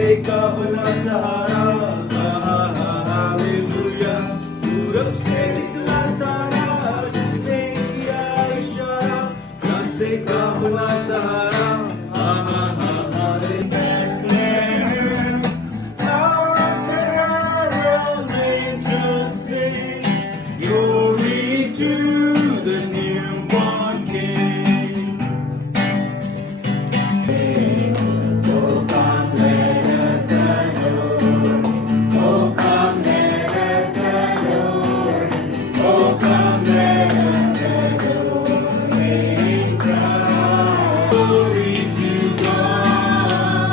देखा बना सहारा, हालेलुया। पूरब से निकला तारा, जिसने किया इशारा, रास्ते का बना सहारा, Bethlehem, our herald angels sing, glory to the newborn King. Oh, come, let us adore. Oh, come, let us adore. Oh, come, let us adore in Christ. Glory to God.